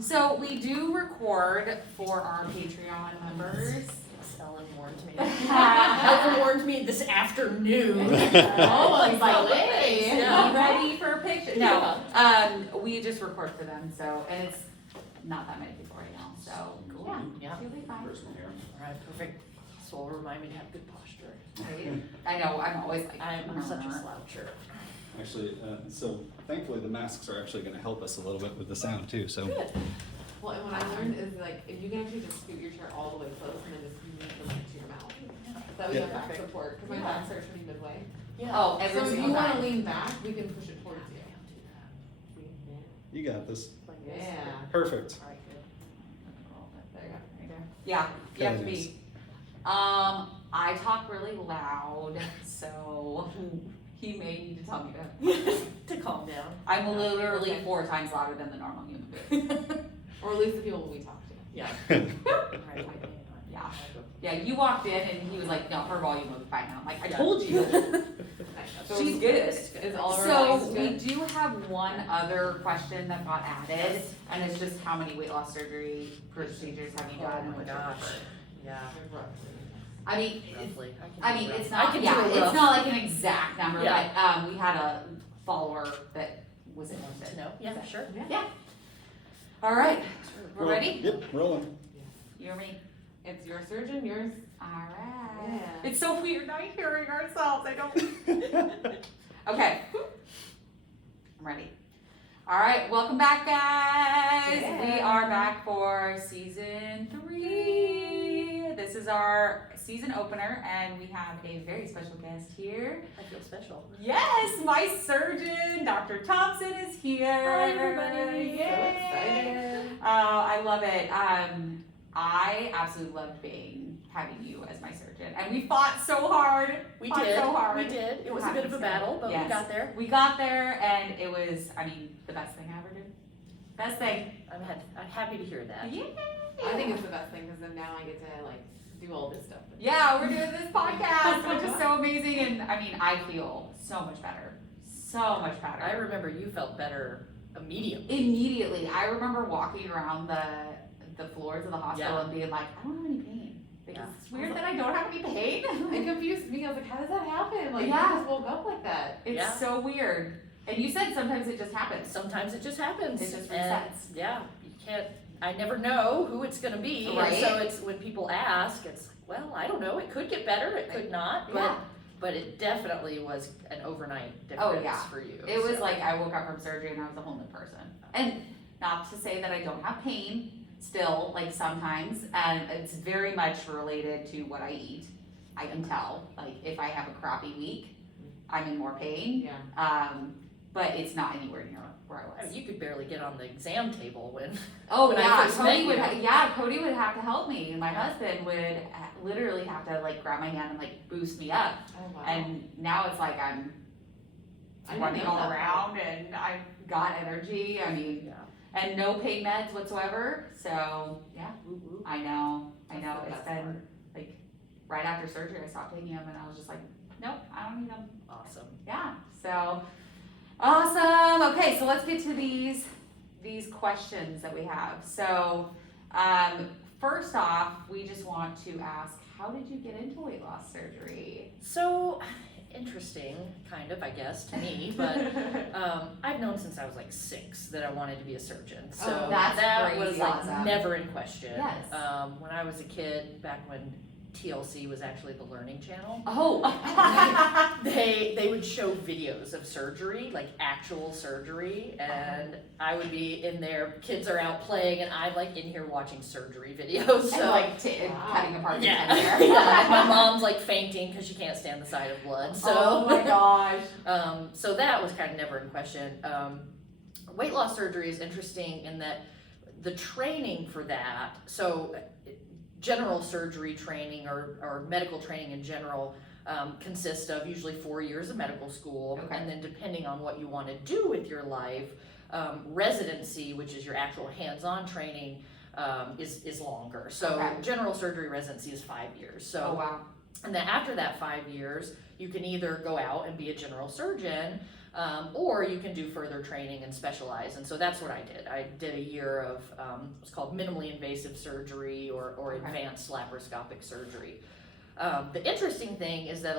So we do record for our Patreon members. Ellen warned me. Ellen warned me this afternoon. Oh, she's like, hey, be ready for a picture. No, we just record for them, so, and it's not that many people right now, so, yeah, she'll be fine. Alright, perfect. So will remind me to have good posture. Right? I know, I'm always like, I'm such a sloucher. Actually, so thankfully the masks are actually going to help us a little bit with the sound too. So. Good. Well, and what I learned is like, if you can actually just scoot your chair all the way close and then just move the mic to your mouth. That way you have back support, because my back starts pretty midway. Yeah. Oh, every So if single you want to time. lean back, we can push it towards you. You got this. Like this. Yeah. Perfect. Alright, good. There you go. Right there. Yeah, you have to Kellie be. I talk really loud, so he may need to tell me to. To calm down. I'm literally Okay. 4 times louder than the normal human being. Or at least the people we talk to. Yeah. Right. Yeah. Yeah, you walked in and he was like, no, her volume was fine. And I'm like, I told you. So She's good. Is all of our So lines we good? do have one other question that got added, and it's just how many weight loss surgery procedures have you done? Oh my Which are gosh. preferred? Yeah. I mean, Roughly. it's I not, can yeah, do a it's rough. not like an exact number, Yeah. but, we had a follower that was interested. No? Yeah, sure. Yeah. All right, we're Roll. ready? Yep, rolling. You're me. It's your surgeon, yours. All right. Yeah. It's so weird not hearing ourselves. I don't. Okay. I'm ready. All right, welcome back, guys. Yeah. We are back for season 3. This is our season opener, and we have a very special guest here. I feel special. Yes, my surgeon, Dr. Thompson, is here. Hi, everybody. Yay. So excited. I love it. I absolutely loved having you as my surgeon, and we fought so hard. We Fought did. so hard. We did. It was a bit of a battle, but Yes. we got there. We got there, and it was, I mean, the best thing I ever did. Best thing. I'm happy to hear that. Yeah. I think it's the best thing because then now I get to like do all this stuff. Yeah, we're doing this podcast, which is so amazing, and I mean, I feel so much better. So much better. I remember you felt better immediately. Immediately, I remember walking around the floors of the hospital Yeah. and being like, I don't have any pain. Because Yeah. it's weird that I don't have any pain. It confused me. I was like, how does that happen? Like, Yeah. you just woke up like that. It's Yeah. so weird. And you said sometimes it just happens. Sometimes it just happens. It just And, resets. yeah, you can't. I never know who it's gonna be, Right. and so it's when people ask, it's well, I don't know. It could get better. It could not. But Yeah. but it definitely was an overnight Oh, difference yeah. for you. It was so. like I woke up from surgery and I was a whole new person. And not to say that I don't have pain still, like sometimes, and it's very much related to what I eat. I can tell, like if I have a crappy week, I'm in more pain. Yeah. But it's not anywhere near where I I was. mean, you could barely get on the exam table when. Oh when I yeah, first Cody met would. you. Cody would have to help me. And my husband would literally have to like grab my hand and like boost me up. Oh wow. And now it's like I'm I didn't running know all that. around and I've got energy. I mean, Yeah. and no pain meds whatsoever. So yeah, Woo woo. I know. That's the It's best been part. like right after surgery, I stopped taking them, and I was just like, nope, I don't need them. Awesome. Yeah. So awesome. Okay, so let's get to these questions that we have. So first off, we just want to ask, how did you get into weight loss surgery? So interesting, kind of, I guess, to me, but I've known since I was like 6 that I wanted to be a surgeon. So Oh, that's that was crazy like awesome. never in question. Yes. When I was a kid, back when TLC was actually the Learning Channel, Oh. they would show videos of surgery, like actual surgery, and I would be in there, kids are out playing, and I'm like in here watching surgery videos. So And like Wow. cutting apart the yeah, tender. yeah, my mom's like fainting because she can't stand the sight of blood. So Oh my gosh. so that was kind of never in question. Weight loss surgery is interesting in that the training for that, so general surgery training or medical training in general consists of usually 4 years of medical school, Okay. and then depending on what you want to do with your life, residency, which is your actual hands-on training, is longer. So Okay. general surgery residency is 5 years. So Oh wow. and then after that 5 years, you can either go out and be a general surgeon, Or you can do further training and specialize, and so that's what I did. I did a year of what's called minimally invasive surgery or Okay. advanced laparoscopic surgery. The interesting thing is that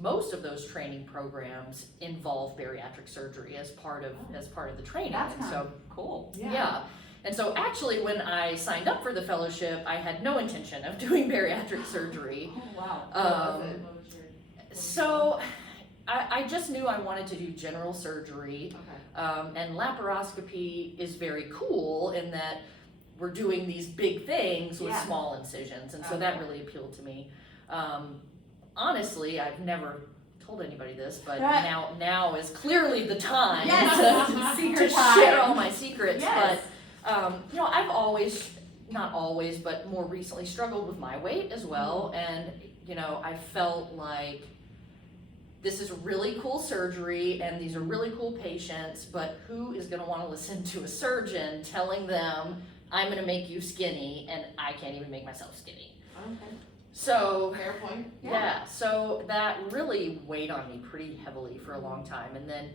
most of those training programs involve bariatric surgery as part of the training. That's And kind so of cool. yeah. And so actually when I signed up for the fellowship, I had no intention of doing bariatric surgery. Oh, wow. What was it? What was your? So I just knew I wanted to do general surgery. Okay. And laparoscopy is very cool in that we're doing these big things with Yeah. small incisions, and so that really appealed to me. Honestly, I've never told anybody this, but now is clearly the time Yes. to Secret share time. all my secrets. Yes. But I've always, not always, but more recently struggled with my weight as well, and I felt like this is a really cool surgery and these are really cool patients, but who is going to want to listen to a surgeon telling them I'm going to make you skinny and I can't even make myself skinny? Okay. So Fair point. yeah, so that really weighed on me pretty heavily for a long time. And then,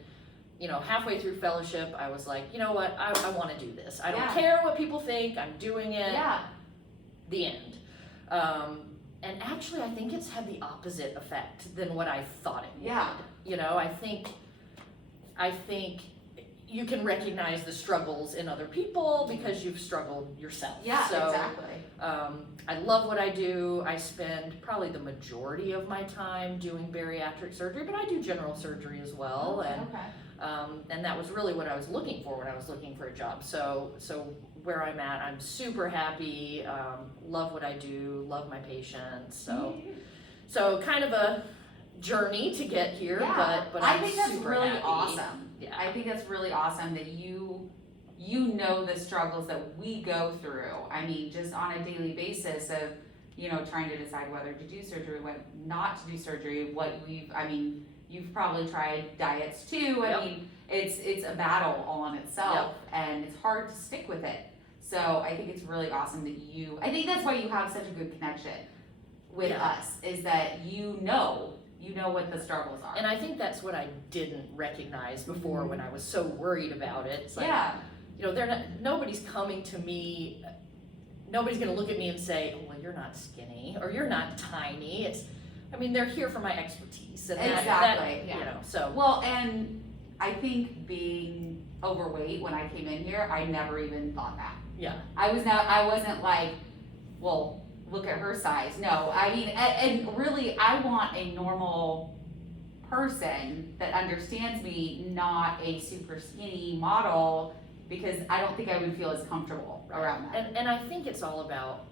halfway through fellowship, I was like, you know what, I want to do this. I don't Yeah. care what people think, I'm doing it. Yeah. The end. And actually, I think it's had the opposite effect than what I thought it would. Yeah. I think you can recognize the struggles in other people because you've struggled yourself. Yeah, So, exactly. I love what I do. I spend probably the majority of my time doing bariatric surgery, but I do general surgery as well. And that was really what I was looking for when I was looking for a job. So where I'm at, I'm super happy, love what I do, love my patients. So kind of a journey to get here, Yeah. but I I'm think that's super really happy. awesome. Yeah. I think that's really awesome that you know the struggles that we go through. I mean, just on a daily basis of, trying to decide whether to do surgery, what not to do surgery, you've probably tried diets too. Yep. I mean, it's a battle all in itself and it's hard to stick with it. So I think it's really awesome that I think that's why you have such a good connection with us, is that you know what the struggles are. And I think that's what I didn't recognize before when I was so worried about it. It's like, nobody's coming to me, nobody's gonna look at me and say, oh, well, you're not skinny, or you're not tiny. They're here for my expertise. And Exactly. So. Well, and I think being overweight when I came in here, I never even thought that. Yeah. I wasn't like, well, look at her size. No, and really, I want a normal person that understands me, not a super skinny model, because I don't think I would feel as comfortable around that. And I think it's all about,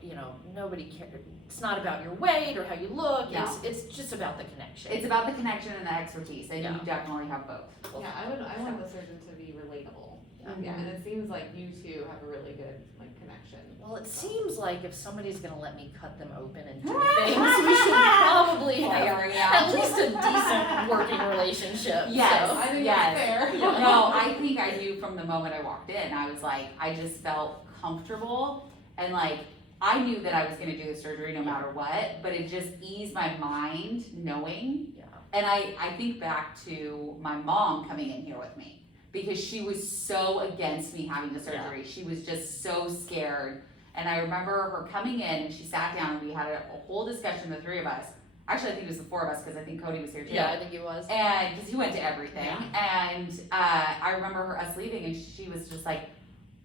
nobody cares. It's not about your weight or how you look. No. It's just about the connection. It's about the connection and the expertise, and you definitely have both. Yeah, I want the surgeon to be relatable. Yeah, and it seems like you two have a really good connection. Well, it seems like if somebody's gonna let me cut them open and do things, we should probably have at least a decent working relationship. Yes, So. I think yes. it's fair. No, I think I knew from the moment I walked in. I was like, I just felt comfortable, and I knew that I was gonna do the surgery no matter what, but it just eased my mind knowing. Yeah. And I think back to my mom coming in here with me, because she was so against me having the surgery. She was just so scared. And I remember her coming in and she sat down and we had a whole discussion, the three of us. Actually, I think it was the four of us because I think Cody was here too. Yeah, I think he was. And because he went to everything. Yeah. And I remember us leaving and she was just like,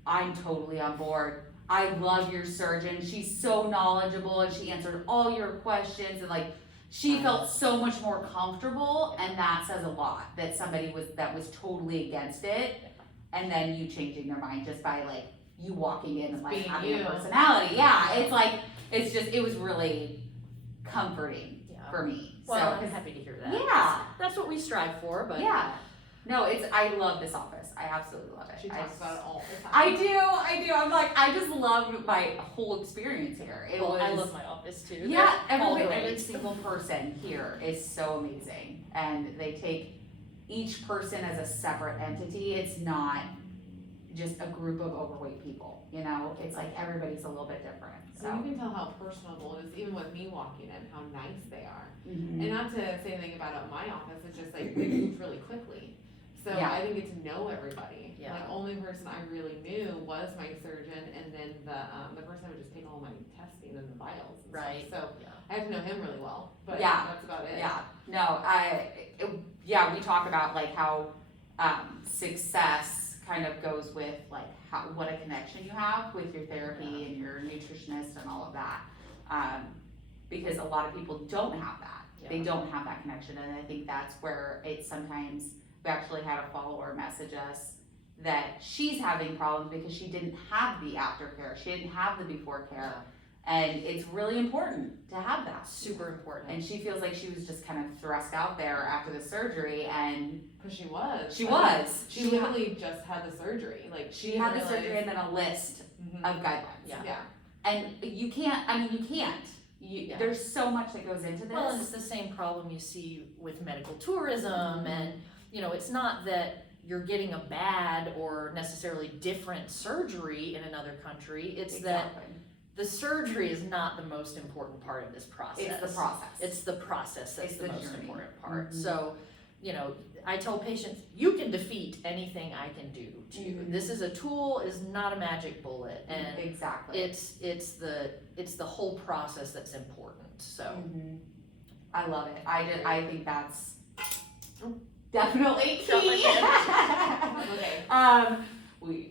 I'm totally on board. I love your surgeon. She's so knowledgeable and she answered all your questions, and she felt so much more comfortable, and that says a lot, that somebody that was totally against it, and then you changing their mind just by you walking in and Being having you. a personality. Yeah, it was really comforting for me. Well, So, I'm happy to hear that. yeah. That's what we strive for, but. Yeah. No, I love this office. I absolutely love it. She talks about it all the time. I do. I'm I just loved my whole experience here. I love my office too. Yeah, They're all every great. single person here is so amazing, and they take each person as a separate entity. It's not just a group of overweight people, you know? It's like everybody's a little bit different, So so. you can tell how personable it is, even with me walking in, how nice they are. Mhm. And not to say anything about my office, it's just like we moved really quickly. So Yeah. I didn't get to know everybody. Yeah. Like only person I really knew was my surgeon, and then the person that would just take all my testing and the vials. And Right. Stuff. So Yeah. I have to know him really well, but Yeah. that's about it. Yeah, no, we talk about like how, success kind of goes with like what a connection you have with your therapy and your nutritionist and all of that. Because a lot of people don't have that. They Yeah. don't have that connection, and I think that's where it sometimes, we actually had a follower message us that she's having problems because she didn't have the aftercare, she didn't have the before care, and it's really important to have that. Super important. And she feels like she was just kind of thrust out there after the surgery, and Because she was. she I mean, was. She literally just had the surgery. Like She had the surgery and then a list Mhm. of guidelines. Yeah. Yeah. And you can't. Yeah. There's so much that goes into this. Well, and it's the same problem you see with medical tourism, Mm-hmm. and you know, it's not that you're getting a bad or necessarily different surgery in another country. It's that Exactly. the surgery is not the most important part of this process. It's the process. It's the process that's It's the the most journey. important part. Mhm. So, you know, I tell patients, you can defeat anything I can do to you. Mhm. This is a tool, is not a magic bullet, and Exactly. it's the whole process that's important. So. Mhm. I love it. I think that's definitely key. Okay.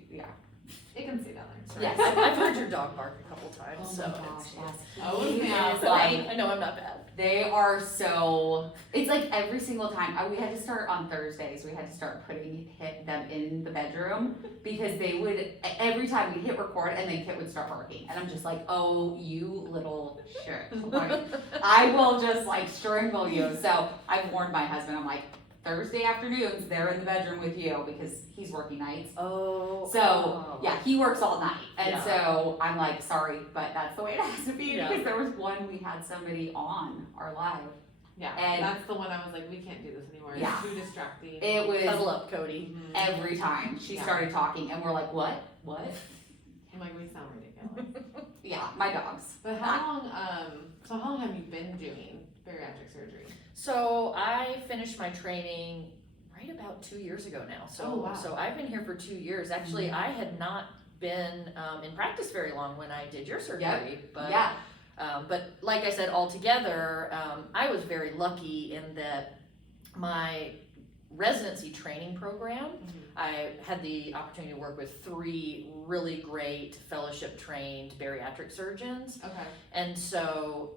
Yeah. It can stay down there. Sorry. Yes. I've heard your dog bark a couple times, Oh so my gosh, it's, yes. Oh, He yeah. is so like, I know I'm not bad. they are so, it's like every single time, we had to start on Thursdays, we had to start hit them in the bedroom, because they would, every time we'd hit record and then Kit would start barking, and I'm just like, oh, you little shit, like, I will just like strangle you. So I warned my husband, I'm like, Thursday afternoons, they're in the bedroom with you, because he's working nights. Oh. So, yeah, he works all night, and Yeah. so I'm like, sorry, but that's the way it has to be, Yeah. because there was one, we had somebody on our live. Yeah. And- that's the one I was like, we can't do this anymore. Yeah. It's too distracting. It was Cuddle up, Cody. Mhm. every time she Yeah. started talking, and we're like, what? I'm like, we sound ridiculous. Yeah, my dogs. But how long have you been doing bariatric surgery? So I finished my training right about 2 years ago now. So, Oh, wow. so I've been here for 2 years. Actually, I had not been in practice very long when I did your surgery, but Yeah, but like I said, altogether, I was very lucky in that my residency training program, I had the opportunity to work with 3 really great fellowship trained bariatric surgeons. Okay. And so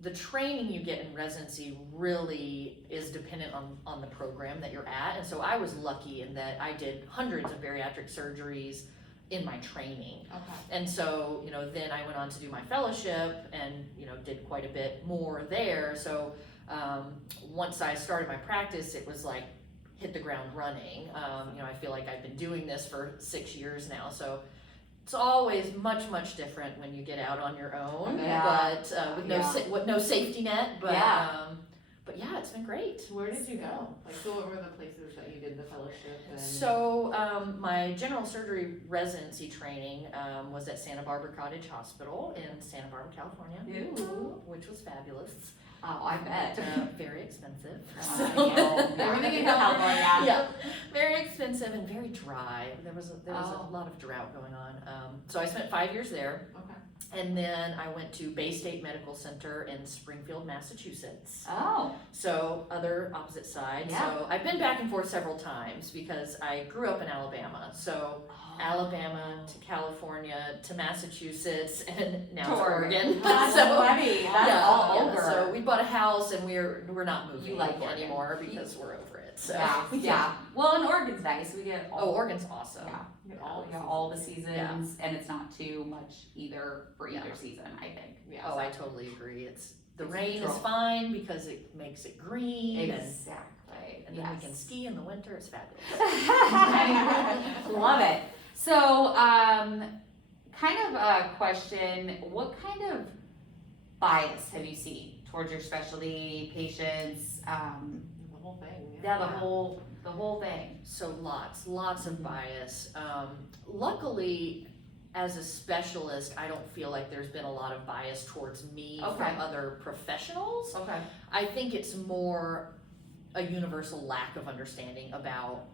the training you get in residency really is dependent on the program that you're at. And so I was lucky in that I did hundreds of bariatric surgeries in my training. Okay. And so, you know, then I went on to do my fellowship and, you know, did quite a bit more there. So once I started my practice, it was like hit the ground running. You know, I feel like I've been doing this for 6 years now. So it's always much, much different when you get out on your own, Yeah. but with no safety net. But Yeah. but yeah, it's been great. Where did you go? Like, so what were the places that you did the fellowship and? So my general surgery residency training was at Santa Barbara Cottage Hospital in Santa Barbara, California, Ooh. which was fabulous. oh, I bet. Very expensive. Everything in California. Yeah, very expensive and very dry. There was Oh. a lot of drought going on. So I spent 5 years there, Okay. and then I went to Bay State Medical Center in Springfield, Massachusetts. Oh, So other opposite side. Yeah. So I've been back and forth several times because I grew up in Alabama. So Alabama to California to Massachusetts and now to Oregon. That's So, funny. That's all over. So we bought a house and we're not moving You like Oregon. anymore because we're over it. So Yeah. Well, and Oregon's nice. We get Oh, Oregon's awesome. Yeah. You get we got the all the seasons. seasons, and it's not too much either for either Yeah. season, I think. Yeah. Oh, I totally agree. The It's rain is neutral. fine because it makes it green Exactly. and then we can ski in the winter. It's fabulous. Love it. So, kind of a question, what kind of bias have you seen towards your specialty, patients, The whole thing. the whole, the whole thing. So lots of bias. Luckily, as a specialist, I don't feel like there's been a lot of bias towards me from other professionals. Okay. I think it's more a universal lack of understanding about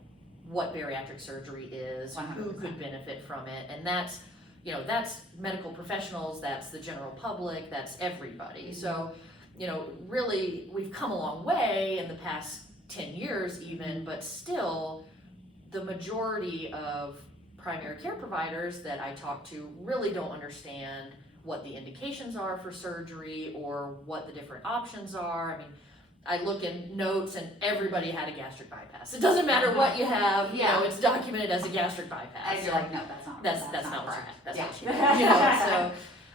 what bariatric surgery is, 100%. who could benefit from it, and that's, you know, that's medical professionals, that's the general public, that's everybody. So, you know, really, we've come a long way in the past 10 years even, but still, the majority of primary care providers that I talk to really don't understand what the indications are for surgery or what the different options are. I mean, I look in notes and everybody had a gastric bypass. It doesn't matter what you have, you know, it's documented as a gastric bypass. And you're like, no, that's not That's not what you correct. had. That's Yeah. what you had.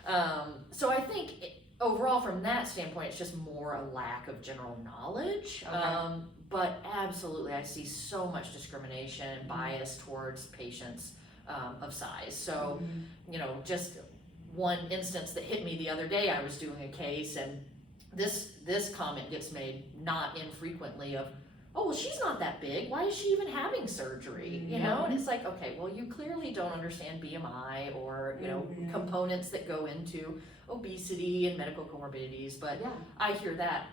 You know, so I think overall from that standpoint, it's just more a lack of general knowledge. Okay. But absolutely, I see so much discrimination and bias towards patients of size. So, you know, just one instance that hit me the other day, I was doing a case and this comment gets made not infrequently of, oh, well, she's not that big. Why is she even having surgery? You know, and it's like, okay, well, you clearly don't understand BMI or, you know, components that go into obesity and medical comorbidities. But Yeah. I hear that,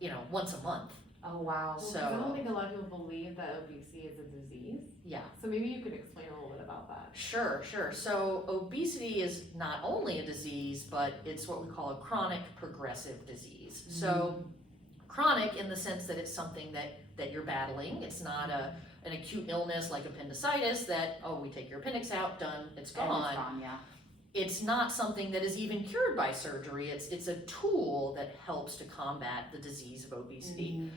you know, once a month. Oh, wow. Well, 'cause I don't So, think a lot of people believe that obesity is a disease. yeah. So maybe you could explain a little bit about that. Sure. So obesity is not only a disease, but it's what we call a chronic progressive disease. So chronic in the sense that it's something that you're battling. It's not an acute illness like appendicitis that, oh, we take your appendix out, done, it's And gone. it's gone, yeah. It's not something that is even cured by surgery. It's a tool that helps to combat the disease of obesity.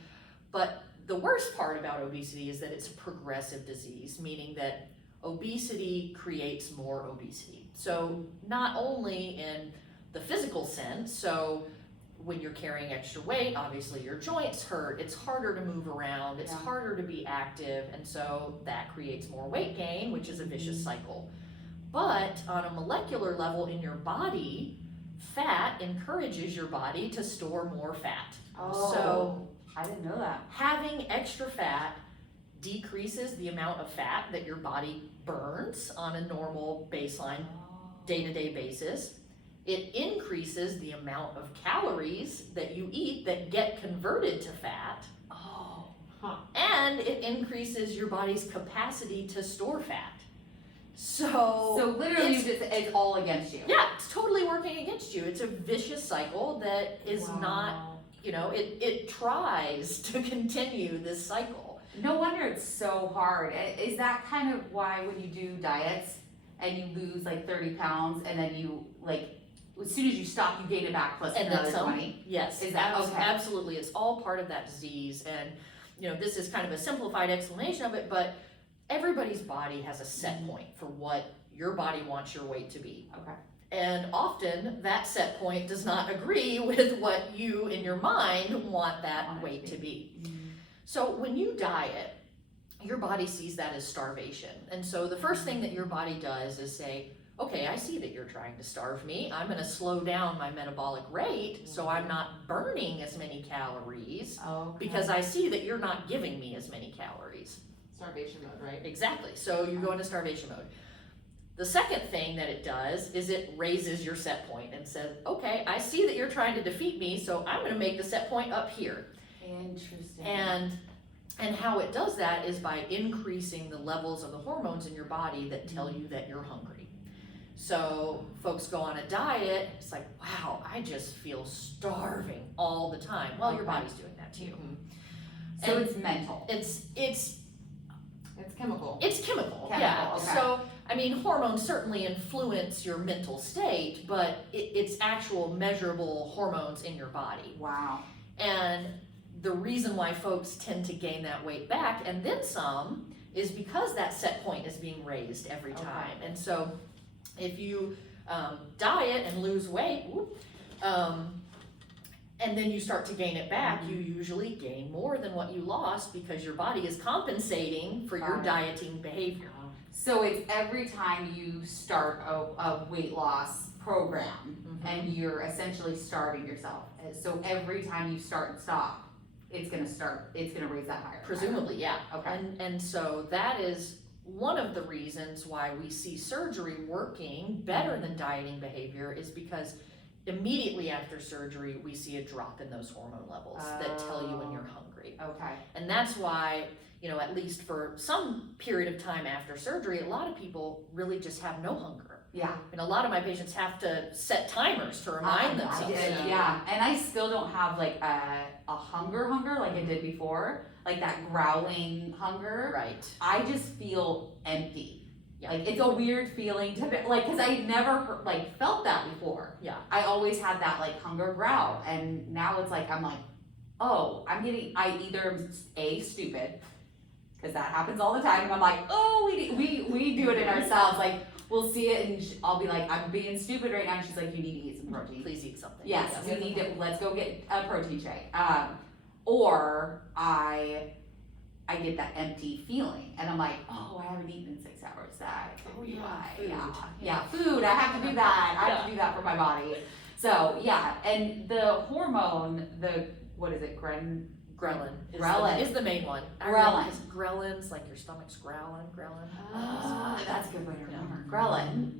But the worst part about obesity is that it's a progressive disease, meaning that obesity creates more obesity. So not only in the physical sense, so when you're carrying extra weight, obviously your joints hurt, it's harder to move around, it's Yeah. harder to be active, and so that creates more weight gain, which is a vicious cycle. But on a molecular level in your body, fat encourages your body to store more fat. Oh, So I didn't know that. having extra fat decreases the amount of fat that your body burns on a normal baseline day-to-day basis. It increases the amount of calories that you eat that get converted to fat, Oh. and it increases your body's capacity to store fat. So So literally, it's- it's all against you. yeah, it's totally working against you. It's a vicious cycle that is not, you know, it tries to continue this cycle. No wonder it's so hard. Is that kind of why when you do diets and you lose like 30 pounds and then you like, as soon as you stop, you gain it back plus And another then some. 20? Yes, Is that okay? absolutely. It's all part of that disease. And, you know, this is kind of a simplified explanation of it, but everybody's body has a set point for what your body wants your weight to be. Okay. And often that set point does not agree with what you in your mind want that Want it to weight be. to be. So when you diet, your body sees that as starvation. And so the first thing that your body does is say, okay, I see that you're trying to starve me. I'm going to slow down my metabolic rate so I'm not burning as many calories Okay. because I see that you're not giving me as many calories. Starvation mode, right? Exactly. So you go into starvation mode. The second thing that it does is it raises your set point and says, okay, I see that you're trying to defeat me, so I'm going to make the set point up here. Interesting. And how it does that is by increasing the levels of the hormones in your body that tell you that you're hungry. So folks go on a diet, it's like, wow, I just feel starving all the time. Well, your body's doing that to you. So And it's mental. It's It's chemical. chemical, Chemical, yeah. okay. So, I mean, hormones certainly influence your mental state, but it's actual measurable hormones in your body. Wow. And the reason why folks tend to gain that weight back and then some is because that set point is being raised every Okay. time. And so if you diet and lose weight, and then you start to gain it back, you usually gain more than what you lost because your body is compensating for your Got it. dieting behavior. So it's every time you start a weight loss program Mhm. and you're essentially starving yourself. So every time you start and stop, it's gonna raise that higher. Presumably, yeah. Okay. And so that is one of the reasons why we see surgery working better than dieting behavior, is because immediately after surgery, we see a drop in those hormone levels that tell you when you're hungry. Okay. And that's why, you know, at least for some period of time after surgery, a lot of people really just have no hunger. Yeah. And a lot of my patients have to set timers to remind I themselves. did, yeah. And I still don't have like a hunger like I did before, like that growling hunger. Right. I just feel empty. Yeah. Like it's a weird feeling to be, like, cause I never like felt that before. Yeah. I always had that like hunger growl, and now it's like I'm like, oh, I either am stupid, cause that happens all the time, and I'm like, oh, we do it in ourselves, like we'll see it, and I'll be like, I'm being stupid right now, and she's like, you need to eat some protein. Please eat something. Yes, we need to, let's go get a protein shake. Or I get that empty feeling, and I'm like, oh, I haven't eaten in 6 hours. That could be why. Food. Yeah, food. I have to do that. I have to do that for my body. So yeah, and the hormone, what is it, Ghrelin Ghrelin. is the main one. Ghrelin. Because ghrelin's like your stomach's growling. That's a good way to remember. Ghrelin.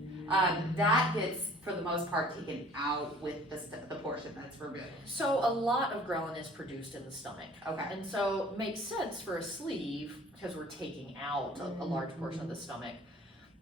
That gets, for the most part, taken out with the portion that's removed. So a lot of ghrelin is produced in the stomach. Okay. And so it makes sense for a sleeve because we're taking out a large portion of the stomach.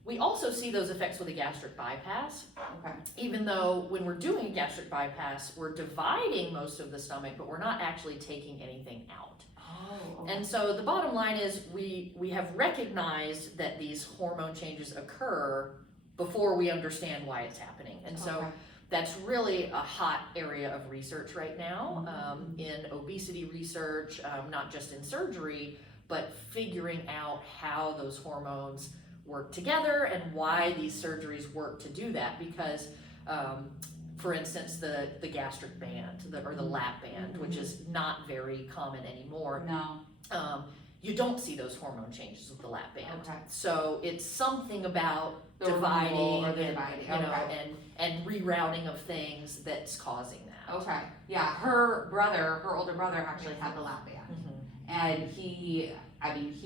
We also see those effects with a gastric bypass, Okay. even though when we're doing a gastric bypass, we're dividing most of the stomach, but we're not actually taking anything out. Oh. Okay. And so the bottom line is we have recognized that these hormone changes occur before we understand why it's happening. And so Okay. that's really a hot area of research right now, in obesity research, not just in surgery, but figuring out how those hormones work together and why these surgeries work to do that. Because, for instance, the gastric band or the lap band, which is not very common anymore, No. you don't see those hormone changes with the lap band. Okay. So it's something about The removal dividing or the and, dividing, you know, okay. and rerouting of things that's causing that. Okay. Yeah, her older brother actually had the lap band. Mhm. And he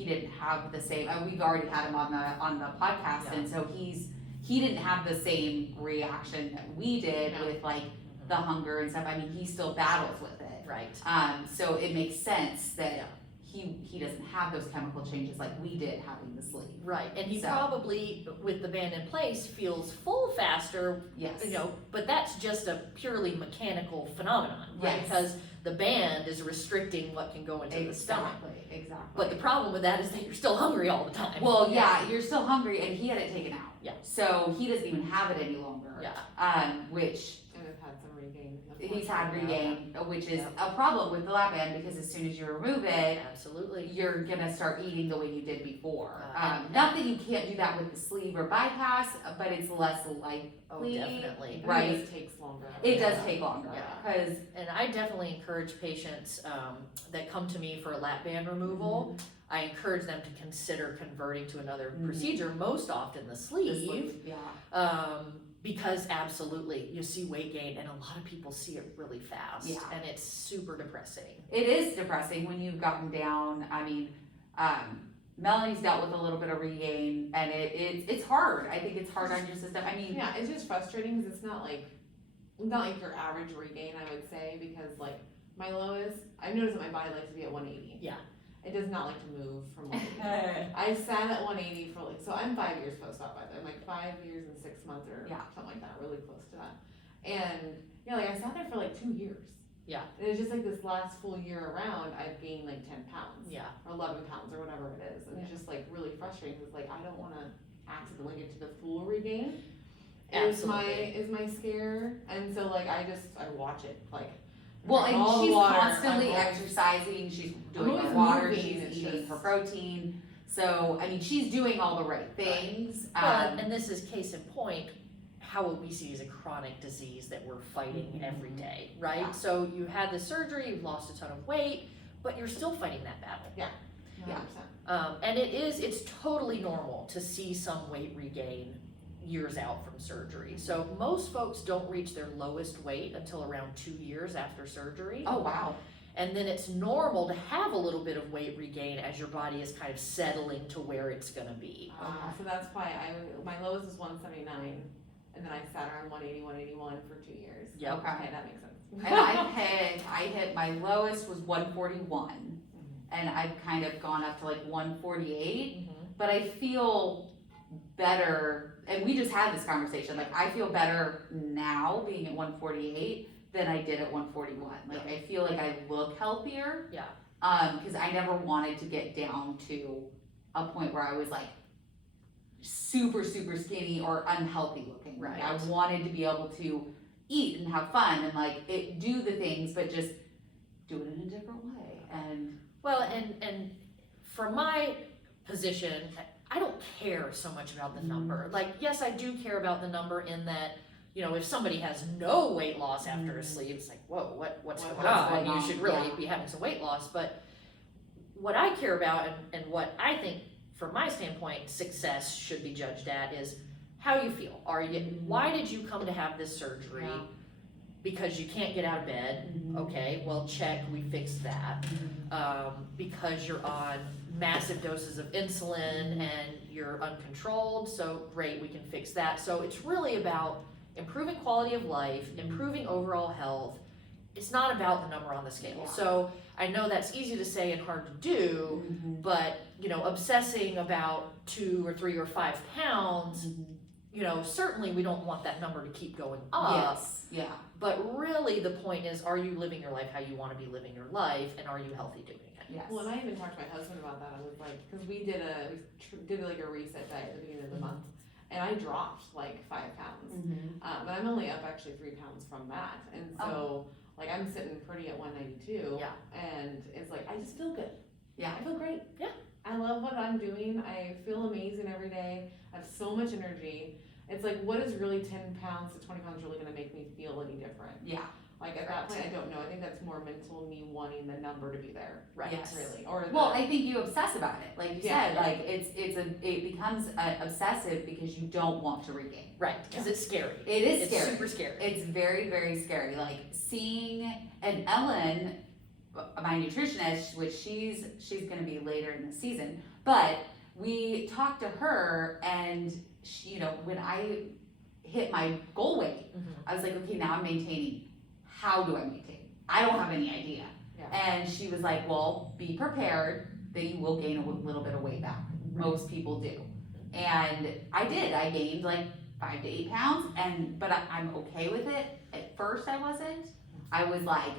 didn't have the same, we've already had him on the podcast, Yeah. and so he didn't have the same reaction that we did No. with like the hunger and stuff. I mean, he still battles with it. Right. So it makes sense that Yeah. he doesn't have those chemical changes like we did having the sleeve. Right. And he So- probably, with the band in place, feels full faster, Yes. you know, but that's just a purely mechanical phenomenon, right? Yes. Because the band is restricting what can go into the stomach. Exactly. But the problem with that is that you're still hungry all the time. Well, yeah, you're still hungry, and he had it taken out. Yeah. So he doesn't even have it any longer. Yeah. Which And I've had some regain. he's had regain, which is a problem with the lap band, because as soon as you remove it, Absolutely. you're gonna start eating the way you did before. And- Not that you can't do that with the sleeve or bypass, but it's less likely. Oh, definitely. Right. It just takes longer. It does take longer, Yeah. because And I definitely encourage patients that come to me for a lap band removal. I encourage them to consider converting to another procedure, most often the the sleeve, sleeve, yeah. because absolutely you see weight gain, and a lot of people see it really fast, Yeah. and it's super depressing. It is depressing when you've gotten down. I mean, Melanie's dealt with a little bit of regain, and it's hard. I think it's hard on your system. I mean, Yeah, it's just frustrating because it's not like your average regain, I would say, because like my lowest, I've noticed that my body likes to be at 180. Yeah. It does not like to move from 180. I sat at 180 for so I'm 5 years post-op by the way. I'm like 5 years and 6 months or Yeah. something like that, really close to that. And yeah, like I sat there for like 2 years. Yeah. And it's just like this last full year around, I've gained like 10 pounds. Yeah. Or 11 pounds or whatever it is. And it's just like really frustrating because like I don't want to accidentally get to the full regain. Absolutely. Is my scare. And so like I watch it like. well, and all the she's water, constantly I'm always- exercising. She's doing her always water. moving, She's it's eating just- her protein. So I mean, she's doing all the right things. Well, and this is case in point, how obesity is a chronic disease that we're fighting every day, right? Yeah. So you had the surgery, you've lost a ton of weight, but you're still fighting that battle. 100%. And it's totally normal to see some weight regain years out from surgery. So most folks don't reach their lowest weight until around 2 years after surgery. oh wow. And then it's normal to have a little bit of weight regain as your body is kind of settling to where it's gonna be. So that's why my lowest was 179, and then I sat around 180, 181 for 2 years. Yep. Okay, that makes sense. And I hit my lowest was 141, and I've kind of gone up to like 148, but I feel better, and we just had this conversation, like I feel better now being at 148 than I did at 141. Like I feel like I look healthier. Yeah. Because I never wanted to get down to a point where I was like super skinny or unhealthy looking. Right. I wanted to be able to eat and have fun and like do the things, but just do it in a different way. And Well, and from my position, I don't care so much about the number. Like, yes, I do care about the number in that, you know, if somebody has no weight loss after a sleeve, it's like, whoa, what's going on? You should really be having some weight loss. But what I care about and what I think, from my standpoint, success should be judged at is how you feel. Why did you come to have this surgery? Yeah. Because you can't get out of bed. Okay, well, check, we fixed that. Because you're on massive doses of insulin and you're uncontrolled, so great, we can fix that. So it's really about improving quality of life, improving overall health. It's not about the number on the scale. Yeah. So I know that's easy to say and hard to do, but you know, obsessing about 2 or 3 or 5 pounds, you know, certainly we don't want that number to keep going up. yes, yeah, But really the point is, are you living your life how you want to be living your life, and are you healthy doing it? yes. Well, and I even talked to my husband about that. I was like, because we did like a reset diet at the beginning of the month, and I dropped like 5 pounds. But I'm only up actually 3 pounds from that, and so like I'm sitting pretty at 192. Yeah. And it's like I just feel good. Yeah. I feel great. Yeah. I love what I'm doing. I feel amazing every day. I have so much energy. It's like, what is really 10 pounds to 20 pounds really going to make me feel any different? Yeah. Like at that point, I don't know. I think that's more mental, me wanting the number to be there. Right. Yes. Really. Or Well, I think you obsess about it, like you Yeah. said. Like it becomes obsessive because you don't want to regain. Right, because it's scary. It is It's scary. super scary. It's very scary. Like seeing, and Ellen, my nutritionist, which she's going to be later in the season, but we talked to her, and she, you know, when I hit my goal weight, I was like, okay, now I'm maintaining. How do I maintain? I don't have any idea. Yeah. And she was like, well, be prepared that you will gain a little bit of weight back. Most people do. And I did. I gained like 5 to 8 pounds, but I'm okay with it. At first I wasn't. I was like,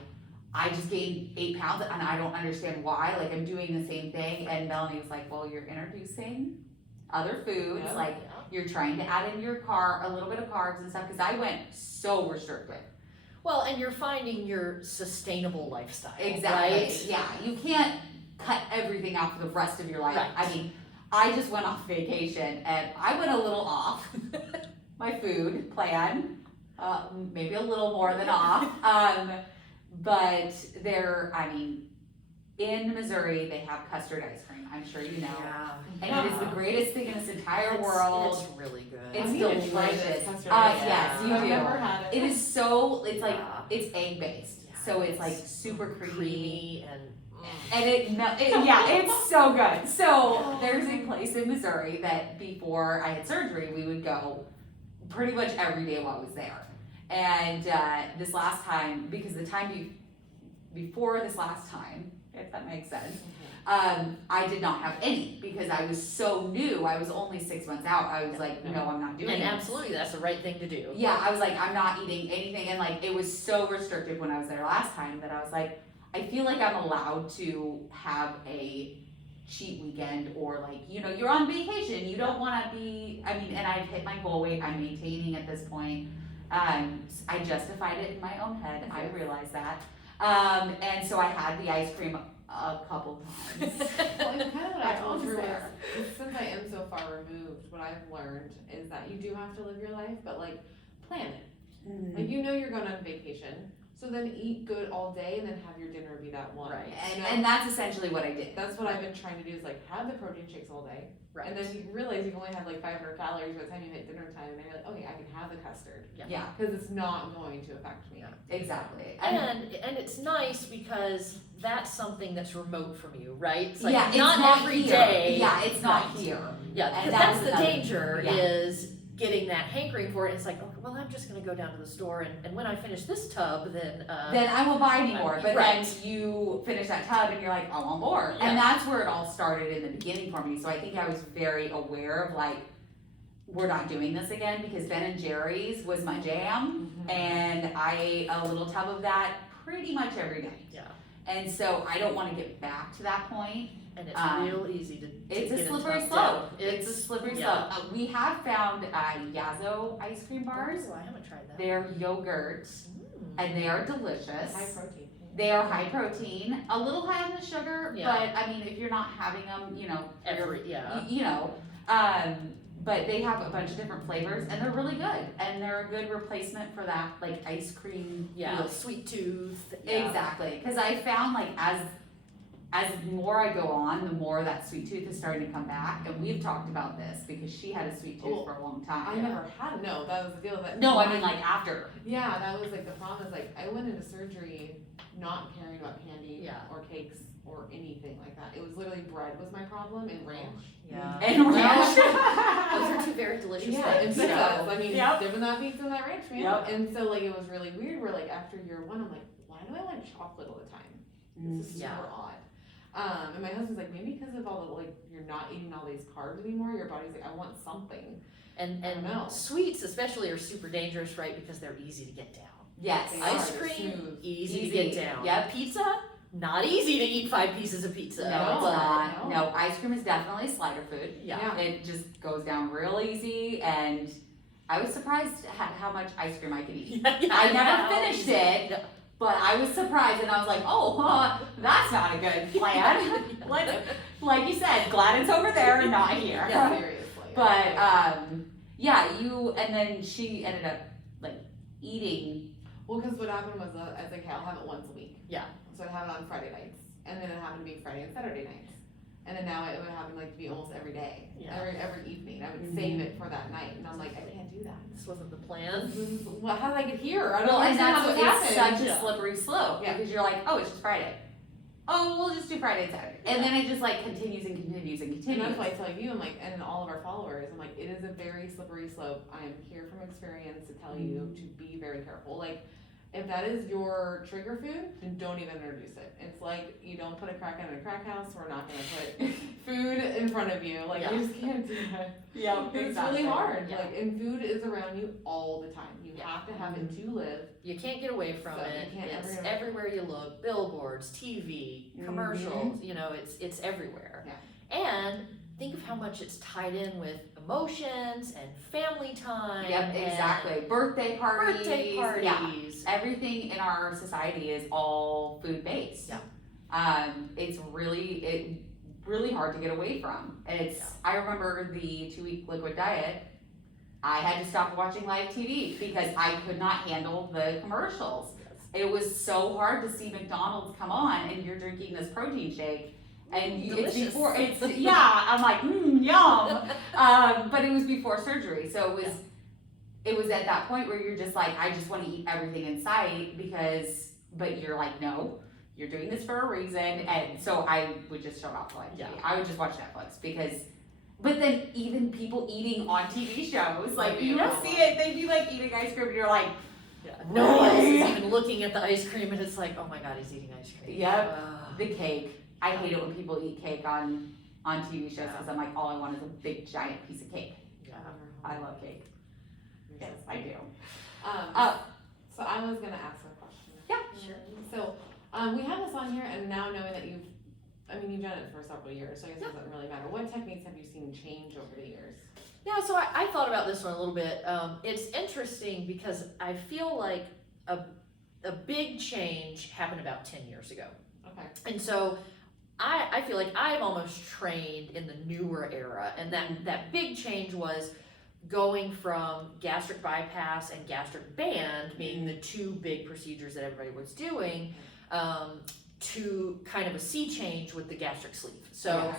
I just gained 8 pounds and I don't understand why. Like I'm doing the same thing. And Melanie was like, well, you're introducing other foods. Yeah. Like you're trying to add in a little bit of carbs and stuff. Cause I went so restricted. Well, and you're finding your sustainable lifestyle. Exactly. Right? Yeah. You can't cut everything out for the rest of your life. Right. I mean, I just went off vacation and I went a little off my food plan, maybe a little more than off. But in Missouri, they have custard ice cream. I'm sure you know. Yeah. And it is the greatest thing in this entire world. It's really good. It's I need to try this delicious. custard ice Yes, cream. you I've do. never had it. It is so, it's like, Yeah. it's egg based. Yeah, So it's like super creamy and And it's so good. So there's a place in Missouri that before I had surgery, we would go pretty much every day while I was there. And this last time, because the time before this last time, if that makes sense, I did not have any because I was so new. I was only 6 months out. I was like, no, I'm not doing and it. absolutely, that's the right thing to do. Yeah, I was like, I'm not eating anything. And like, it was so restricted when I was there last time that I was like, I feel like I'm allowed to have a cheat weekend, or like, you know, you're on vacation. You don't want to be, and I've hit my goal weight. I'm maintaining at this point. I justified it in my own head. I realized that. And so I had the ice cream a couple times. Well, and kind of what I told her there. was, since I am so far removed, what I've learned is that you do have to live your life, but like, plan it. Like, you know you're going on vacation, so then eat good all day and then have your dinner be that one. Right. And that's essentially what I did. That's what I've been trying to do, is like have the protein shakes all day. Right. And then you realize you've only had like 500 calories by the time you hit dinner time, and then you're like, okay, I can have the custard. Yeah, Because it's not going to affect me. exactly. And it's nice because that's something that's remote from you, right? It's like yeah, it's not every here. day. Yeah, it's not Right. here. Yeah, And because that that's was the another- danger yeah. is getting that hankering for it. It's like, okay, well, I'm just gonna go down to the store and when I finish this tub, then Then I won't buy anymore. But Right. then you finish that tub and you're like, I'm on board. Yeah. And that's where it all started in the beginning for me. So I think I was very aware of like, we're not doing this again because Ben and Jerry's was my jam. And I ate a little tub of that pretty much every day. Yeah. And so I don't want to get back to that point. and it's Um, real easy to It's get a in slippery tough slope. dough. It's a slippery yeah. slope. We have found Yazo ice cream bars. Oh, I haven't tried that. They're yogurt Mm. and they are delicious. High protein. They are high protein, a little high on the sugar, Yeah. but I mean, if you're not having them, you know, Yeah. but they have a bunch of different flavors and they're really good. And they're a good replacement for that like ice cream. Yeah, feel. sweet tooth. Yeah. Exactly. Cause I found like as more I go on, the more that sweet tooth is starting to come back. And we've talked about this because she had a sweet tooth Oh, for a long I time. never had, no, that was the deal. No, I mean like after. Yeah, that was like the problem is like I went into surgery not caring about candy Yeah. or cakes or anything like that. It was literally bread was my problem and ranch. Yeah. And ranch. Those are two very delicious Yeah, and things. pizza. so- I mean, Yep. dipping that pizza in that ranch, man. Yep. And so like it was really weird. Where like after year one, I'm like, why do I want chocolate all the time? This is super Yeah. odd. And my husband's like, maybe because of all the like you're not eating all these carbs anymore. Your body's like, I want something. And I know. sweets especially are super dangerous, right? Because they're easy to get down. Yes. They Ice are, they're cream, smooth. easy to Easy. get down. Yep. Pizza, not easy to eat 5 pieces of pizza. No, No, it's not. no. No, ice cream is definitely slider food. Yeah. It just goes down real easy, and I was surprised at how much ice cream I could eat. I never finished it, Yeah. but I was surprised, and I was like, oh, that's not a good plan. Like you said, glad it's over there, not here. Yeah, seriously. But yeah, and then she ended up like eating. Well, because what happened was, I was like, hey, I'll have it once a week. Yeah. So I'd have it on Friday nights, and then it happened to be Friday and Saturday nights, and then now it would happen like to be almost every day, Yeah. every evening. I would Mhm. save it for that night, and I'm like, I can't do that. This wasn't the plan. Well, how did I get here? I don't Well, and understand that's how what this it's happened. such a Yeah. slippery slope Yeah. because you're like, oh, it's just Friday. Oh, we'll just do Friday and Saturday, and then it just like continues and continues and And continues. that's why I tell you, I'm like, and all of our followers, I'm like, it is a very slippery slope. I am here from experience to tell you to be very careful. Like, if that is your trigger food, then don't even introduce it. It's like you don't put a crackhead in a crack house. We're not gonna put food in front of you. Like, Yeah. you just can't do that. Yeah, It's really hard. Yeah. Like, and food is around you all the time. You Yeah. have to have it to live. You can't get away from So you it. can't It's ever- everywhere you look. Billboards, TV, commercials, you know, it's everywhere. Yeah. And think of how much it's tied in with emotions and family time. Yep, and exactly. Birthday parties. Birthday Yeah. parties. Everything in our society is all food based. Yeah. It's really hard to get away from. I remember the 2-week liquid diet. I had to stop watching live TV because I could not handle the commercials. It was so hard to see McDonald's come on and you're drinking this protein shake. And Delicious. I'm like, yum. But it was before surgery. So it was at that point where you're just like, I just want to eat everything in sight but you're like, no, you're doing this for a reason. And so I would just shut off live TV. Yeah. I would just watch Netflix but then even people eating on TV shows, like you don't see it, they'd be like eating ice cream and you're like, Yeah. No one else Really? is even looking at the ice cream and it's like, oh my god, he's eating ice cream. Yep. Ugh. the cake. I hate it when people eat cake on TV shows because I'm like, all I want is a big giant piece of cake. Yeah. I love cake. Yes, I do. So I was gonna ask a question. Yeah. Sure. So, we have this on here, and now knowing that you've done it for several years, so I guess it doesn't really matter. What techniques have you seen change over the years? Yeah, so I thought about this one a little bit. It's interesting because I feel like a big change happened about 10 years ago. Okay. And so I feel like I'm almost trained in the newer era, and that big change was going from gastric bypass and gastric band being the two big procedures that everybody was doing, to kind of a sea change with the gastric sleeve. So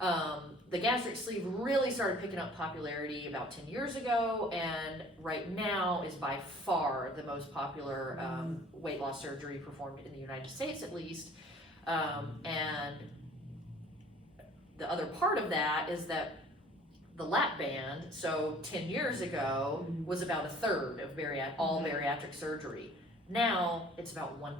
The gastric sleeve really started picking up popularity about 10 years ago, and right now is by far the most popular weight loss surgery performed in the United States, at least. And the other part of that is that the lap band, so 10 years ago, was about a third of all bariatric surgery. Now it's about 1%.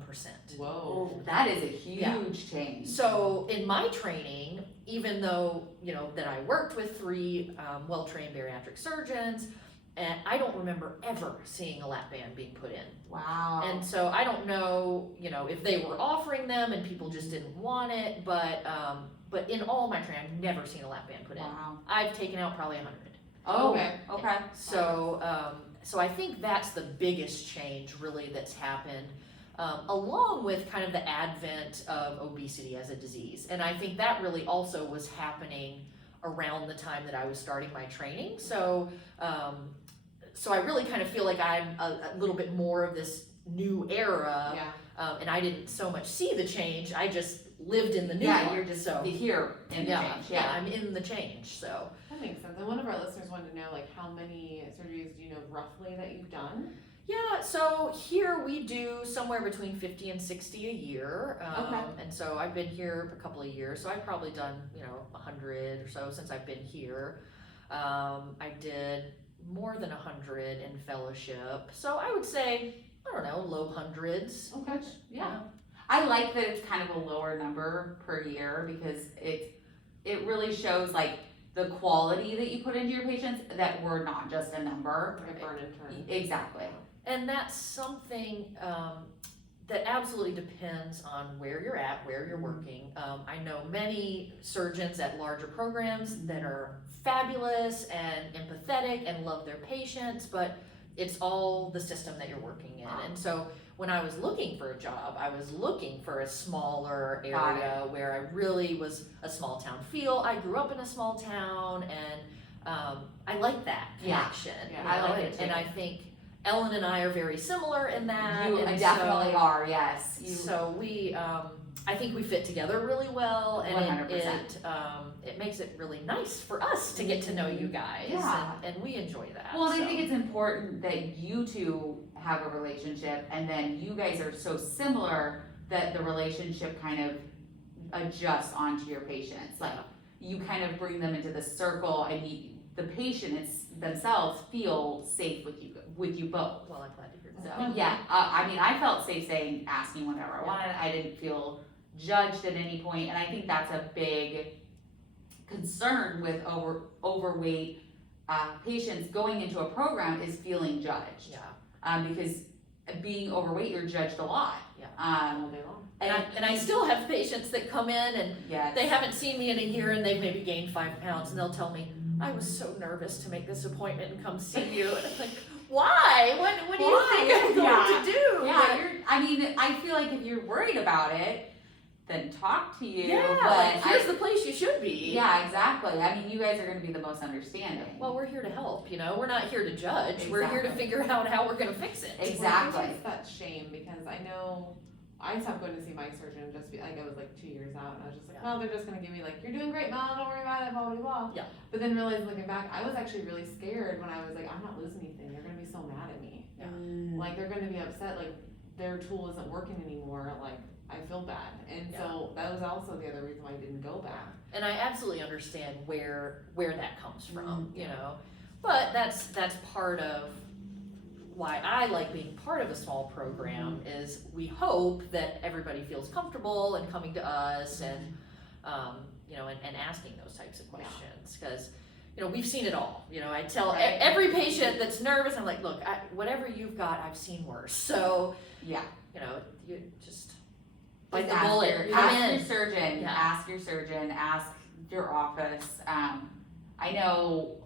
Whoa. Oh, that is a huge change. So in my training, even though, that I worked with 3 well-trained bariatric surgeons, and I don't remember ever seeing a lap band being put in. Wow. And so I don't know, if they were offering them and people just didn't want it, but in all my training, I've never seen a lap band put in. Wow. I've taken out probably 100. Oh, Okay. So I think that's the biggest change really that's happened, along with kind of the advent of obesity as a disease. And I think that really also was happening around the time that I was starting my training. So I really kind of feel like I'm a little bit more of this new era, Yeah. and I didn't so much see the change. I just lived in the new Yeah, one. you're just so here in the change. Yeah. I'm in the change. So. That makes sense. And one of our listeners wanted to know, like, how many surgeries do you know roughly that you've done? Yeah, so here we do somewhere between 50 and 60 a year. Okay. And so I've been here a couple of years, so I've probably done, 100 or so since I've been here. I did more than 100 in fellowship. So I would say, I don't know, low hundreds. Okay. Yeah. I like that it's kind of a lower number per year because it really shows like the quality that you put into your patients, that we're not just a number. Like a burn and turn. Exactly. And that's something that absolutely depends on where you're at, where you're working. I know many surgeons at larger programs that are fabulous and empathetic and love their patients, but it's all the system that you're working in. And so when I was looking for a job, I was looking for a smaller area where I really was a small town feel. I grew up in a small town, and I like that connection. Yeah, I like it too. And I think Ellen and I are very similar in that. You and definitely are, yes. So we, I think we fit together really well, and 100%. it makes it really nice for us to get to know you guys, Yeah. and we enjoy that. Well, and so. I think it's important that you two have a relationship, and then you guys are so similar that the relationship kind of adjusts onto your patients. Like, you kind of bring them into the circle, and the patients themselves feel safe with you both. Well, I'm glad to hear So that. yeah, I mean, I felt safe asking whatever I wanted. I didn't feel judged at any point, and I think that's a big concern with overweight patients going into a program is feeling judged. Yeah. Because being overweight, you're judged a lot. Yeah. All day long. And I still have patients that come in and yes. they haven't seen me in a year and they've maybe gained 5 pounds, and they'll tell me, I was so nervous to make this appointment and come see you. And I'm like, why? What do you think I'm going to do? Yeah, I mean, I feel like if you're worried about it, then talk to you. Yeah, but like, here's the place you should be. Yeah, exactly. I mean, you guys are going to be the most understanding. Well, we're here to help, We're not here to judge. Exactly. We're here to figure out how we're going to fix it. Exactly. Well, I think it's that shame, because I know I stopped going to see my surgeon I was like 2 years out, and I was just like, well, they're just gonna give me like, you're doing great, Mom, don't worry about it, blah, blah, blah. Yeah. But then realizing, looking back, I was actually really scared when I was like, I'm not losing anything, they're gonna be so mad at me. Yeah. Like, they're gonna be upset, like, their tool isn't working anymore, like, I feel bad. And so that was also the other reason why I didn't go back. And I absolutely understand where that comes from, But that's part of why I like being part of a small program, is we hope that everybody feels comfortable and coming to us and and asking those types of questions, because we've seen it all. I tell every patient that's nervous, I'm like, look, whatever you've got, I've seen worse. So yeah, you just bite the ask bullet. your surgeon. Yeah. Ask your surgeon. Ask your office. I know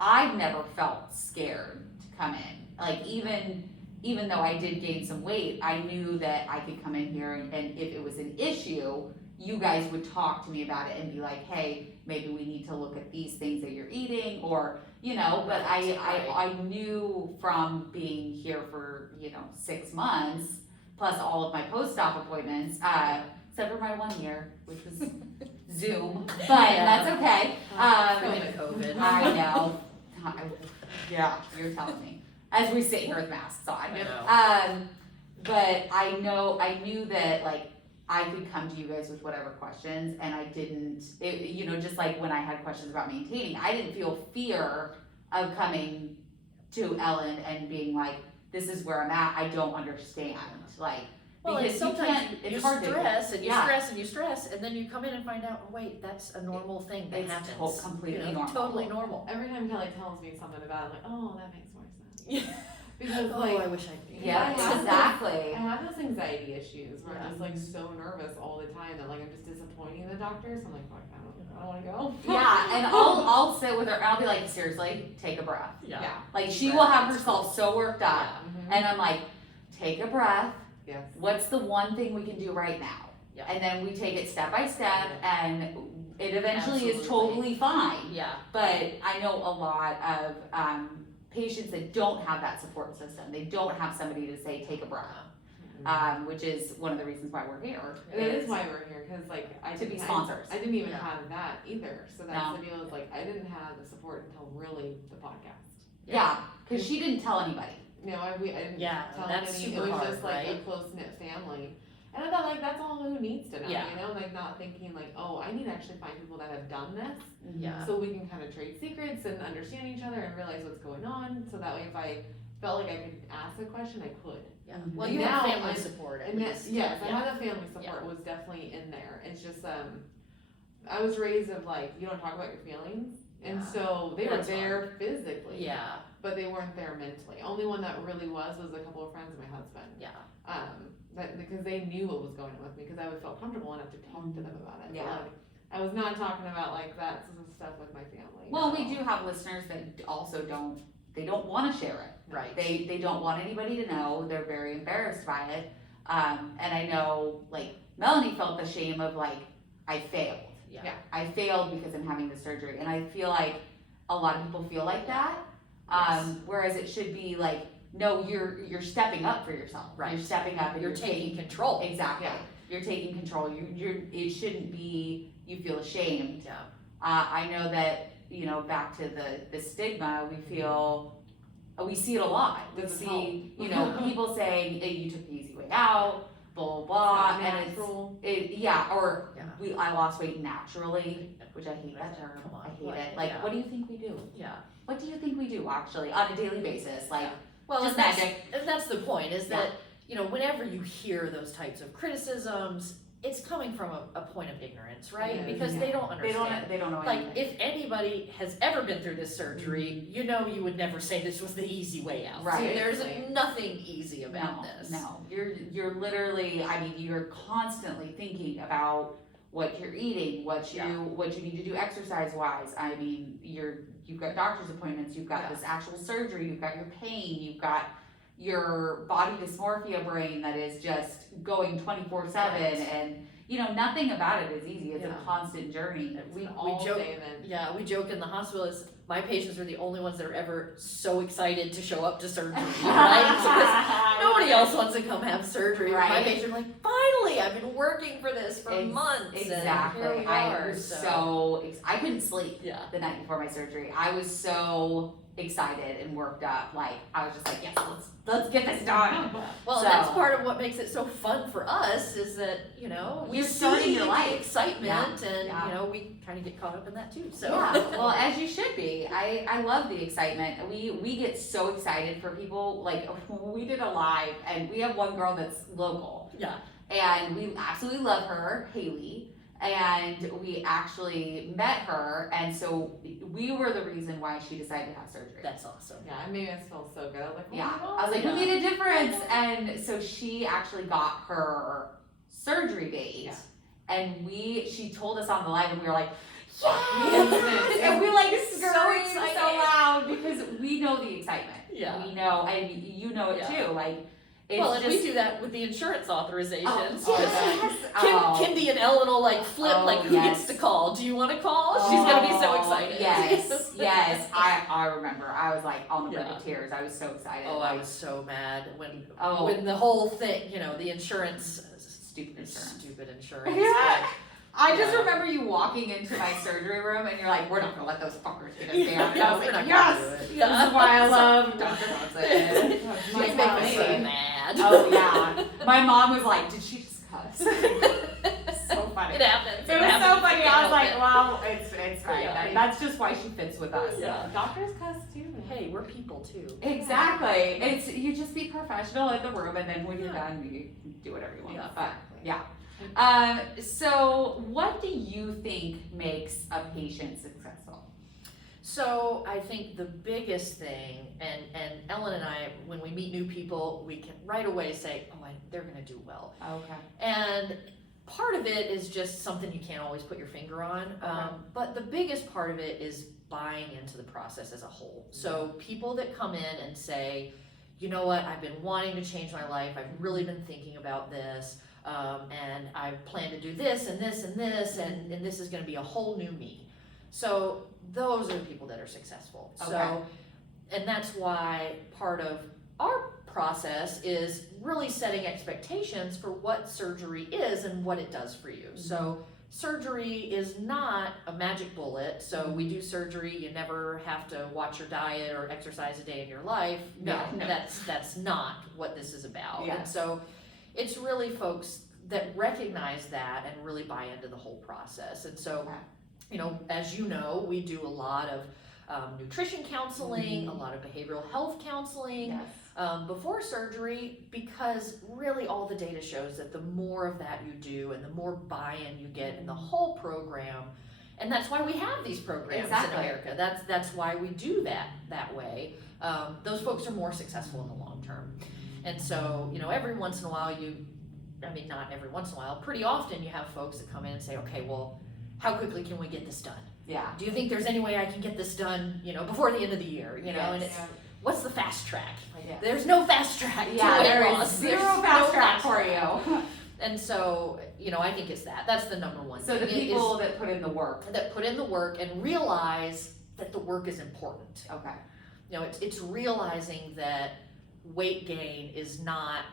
I've never felt scared to come in. Like, even though I did gain some weight, I knew that I could come in here and if it was an issue, you guys would talk to me about it and be like, hey, maybe we need to look at these things that you're eating, or, but I knew from being here for, 6 months, plus all of my post-op appointments, except for my 1 year, which was Zoom, but that's okay. COVID. I know. Yeah, you're telling me. As we sit here with masks on. I know. But I knew that like I could come to you guys with whatever questions, and I didn't, just like when I had questions about maintaining, I didn't feel fear of coming to Ellen and being like, this is where I'm at, I don't understand, like, Well, and because you sometimes can't, you it's hard to. stress and you Yeah. stress and you stress, and then you come in and find out, oh, wait, that's a normal thing that It's happens. completely normal. Totally normal. Every time Kelly tells me something about it, I'm like, oh, that makes more sense. Yeah. Because Oh, like, I wish I. Yeah, I exactly. have those anxiety issues where Yeah. I'm just like so nervous all the time that like I'm just disappointing the doctors. I'm like, fuck, I don't want to go. Yeah, and I'll sit with her, and I'll be like, seriously, take a breath. Yeah. Like, she will have herself so worked up, Mhm. and I'm like, take a breath. Yes. What's the one thing we can do right now? Yeah. And then we take it step by step, and it eventually is Absolutely. totally fine. Yeah. But I know a lot of patients that don't have that support system. They don't have somebody to say, take a breath, which is one of the reasons why we're here. And it is why we're here, because like To be sponsors. I didn't even Yeah. have that either. So that's No. the deal. Is like I didn't have the support until really the podcast. Yeah, because she didn't tell anybody. No, I didn't Yeah, tell that's any. super It was hard, just like right? a close knit family. And I thought like that's all who needs to know, Yeah. you know, like not thinking like, oh, I need to actually find people that have done this Yeah. so we can kind of trade secrets and understand each other and realize what's going on. So that way if I felt like I could ask a question, I could. Yeah. Mhm. Well, And you have now family I'm- support at And that, least. yes, I Yeah. had a family support was definitely in there. It's just I was raised of like you don't talk about your feelings. And Yeah. so they were That's there physically. Yeah. But they weren't there mentally. Only one that really was a couple of friends of my husband. Yeah. That because they knew what was going on with me because I would feel comfortable enough to talk to them about it. So, Yeah. like, I was not talking about like that sort of stuff with my family. Well, no. we do have listeners that also don't want to share it. Right. They don't want anybody to know. They're very embarrassed by it. And I know, like, Melanie felt the shame of, like, I failed. Yeah. I failed because I'm having the surgery. And I feel like a lot of people feel like that. Yes. Whereas it should be like, no, you're stepping up for yourself. Right. You're stepping up and You're taking control. Exactly. Yeah. You're taking control. It shouldn't be you feel ashamed. Yeah. I know that, back to the stigma, we see it a lot. We Doesn't see, help. people saying, hey, you took the easy way out, blah, blah, blah. And natural. or Yeah. I lost weight naturally, which I hate that term. Come on, I hate like, it. Like, yeah. what do you think we do? Yeah. What do you think we do, actually, on a daily basis? Like, Well, Just and that's, magic. and that's the point, is that, whenever you hear those types of criticisms, it's coming from a point of ignorance, right? Yeah. Because they don't understand. they don't know Like, anything. if anybody has ever been through this surgery, you would never say this was the easy way out. Right. There's Exactly. nothing easy about this. No, you're literally, you're constantly thinking about what you're eating, what you need to do exercise wise. You've got doctor's appointments, you've got Yeah. this actual surgery, you've got your pain, you've got your body dysmorphia brain that is just going 24/7, Right. and nothing about it is easy. It's Yeah. a constant journey. We all joke. day then. Yeah, we joke in the hospital is my patients are the only ones that are ever so excited to show up to surgery, right? Because nobody else wants to come have surgery. Right. My patients are like, finally, I've been working for this for months. Exactly. And here we I are, was I couldn't sleep yeah. the night before my surgery. I was so excited and worked up. Like, I was just like, yes, let's get this done. Well, So- and that's part of what makes it so fun for us is that, we You're starting see your life. the excitement and, Yeah. we kind of get caught up in that too, so. Yeah, well, as you should be. I love the excitement. We get so excited for people. Like, we did a live, and we have one girl that's local, Yeah, and we absolutely love her, Haley. And we actually met her, and so we were the reason why she decided to have surgery. that's awesome. Yeah, it made us feel so good. I was like, oh Yeah, my God. I was like, Yeah. we made a difference. And so she actually got her surgery date, Yeah. and she told us on the live, and we were like, Yes! and we like So screamed excited. so loud because we know the excitement. Yeah. We know, and you know it Yeah. too. Like, it's Well, and just, we do that with the insurance authorizations. Oh, yes. Kindy and Ellen will flip Oh, who yes. gets to call. Do you want to call? She's gonna be so Oh, excited. Yes. I remember. I was like on the brink Yeah. of tears. I was so excited. Oh, I like, was so mad when Oh. when the whole thing, the insurance, stupid insurance. stupid insurance. Yeah. I just Yeah. remember you walking into my surgery room and you're like, we're not gonna let those fuckers get us Yeah, down. And I was we're like, not yes! gonna do it. This is why I love Dr. Thompson. They My make me so family. mad. Oh yeah. My mom was like, did she just cuss? So funny. It happens. It was so happens. funny. You I was can't like, help well, it's fine. Yeah. That's just why she fits with us. Yeah. Doctors cuss too. it. Hey, we're people too. Exactly. It's you just be professional in the room, and then when you're Yeah. done, you do whatever you want. Yeah. But yeah. So what do you think makes a patient successful? So I think the biggest thing, and Ellen and I, when we meet new people, we can right away say, oh, they're gonna do well. Okay. And part of it is just something you can't always put your finger on. But the biggest part of it is buying into the process as a whole. So people that come in and say, you know what, I've been wanting to change my life. I've really been thinking about this. And I plan to do this and this and this, and this is gonna be a whole new me. So those are the people that are successful. Okay. So, and that's why part of our process is really setting expectations for what surgery is and what it does for you. So surgery is not a magic bullet. So we do surgery, you never have to watch your diet or exercise a day in your life. No, No. that's not what this is about. Yes. And so it's really folks that recognize that and really buy into the whole process. And so, Okay. you know, as you know, we do a lot of nutrition counseling, a lot of behavioral health counseling Yes. before surgery, because really all the data shows that the more of that you do and the more buy-in you get in the whole program, and that's why we have these programs Exactly. in America. That's why we do that way. Those folks are more successful in the long term. And so, you know, every once in a while not every once in a while, pretty often you have folks that come in and say, okay, well, how quickly can we get this done? Yeah. Do you think there's any way I can get this done, you know, before the end of the year? You know, and it's, what's the fast track? Like, Yeah. there's no fast track. to Yeah, weight there loss. is There's zero no fast track for you. And so, you know, I think it's that's the number one So the thing. people that put in the work. is that put in the work and realize that the work is important. Okay. You know, it's realizing that weight gain is not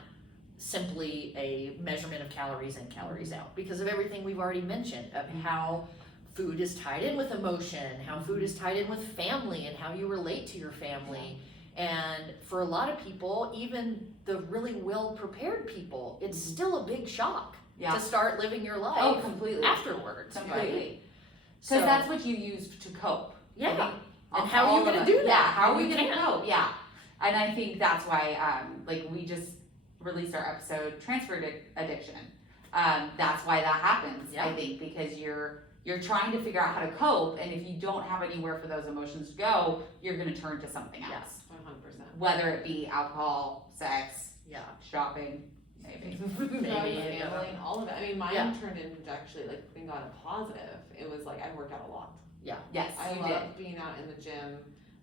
simply a measurement of calories in, calories out, because of everything we've already mentioned of how food is tied in with emotion, how food is tied in with family and how you relate to your family. And for a lot of people, even the really well prepared people, it's still a big shock Yeah. to start living your life Oh, completely. afterwards, right? Completely. So Because that's what you used to cope. yeah. I think And how are you all of gonna us- do that? Yeah, how are we You gonna can't. cope? Yeah. And I think that's why, like, we just released our episode, Transfer Addiction. That's why that happens, Yeah. I think, because you're trying to figure out how to cope, and if you don't have anywhere for those emotions to go, you're gonna turn to something else. Yes. 100%. Whether it be alcohol, sex, Yeah. shopping, maybe. Maybe, Gambling, all of it. I mean, mine Yeah. turned into actually like putting God a positive. It was like I worked out a lot. Yes, I you loved being out in the gym,